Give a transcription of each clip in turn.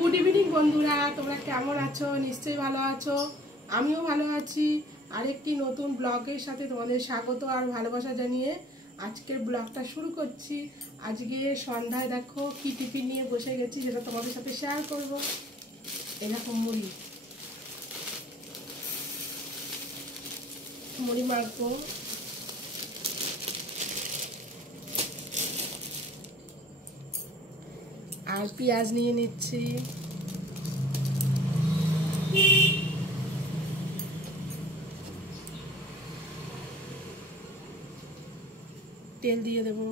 Good evening বন্ধুরা, তোমরা কেমন আছো? নিশ্চয়ই ভালো আছো, আমিও ভালো আছি। আরেকটি নতুন ব্লগের সাথে তোমাদের স্বাগত আর ভালোবাসা জানিয়ে আজকের ব্লগটা শুরু করছি। আজকে সন্ধ্যায় দেখো কি টিফিন নিয়ে বসে গেছি, সেটা তোমাদের সাথে শেয়ার করব। এরকম মুড়ি মুড়ি মাখবো, আর পেঁয়াজ নিয়ে নিচ্ছি। তেল দিয়ে দেবো।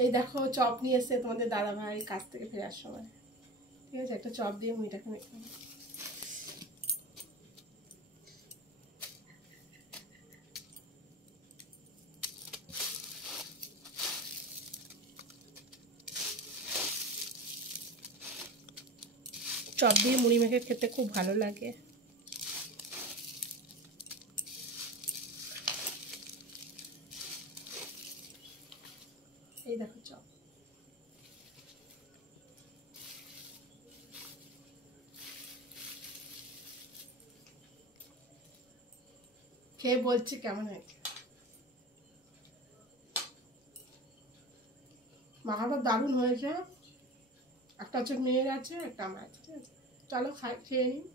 এই দেখো চপ নিয়ে এসছে তোমাদের দাদা ভাই কাছ থেকে ফেরার সময়। ঠিক আছে, একটা চপ দিয়ে মুড়িটাকে মেখে নেবো। চপ দিয়ে মুড়ি মেখে খেতে খুব ভালো লাগে। এই দেখো চপ। খেয়ে বলছি কেমন হয়েছে। মাখাটা দারুণ হয়েছে। একটা হচ্ছে মেয়ের আছে, একটা আমার আছে। ঠিক আছে, চলো খেয়ে নিই।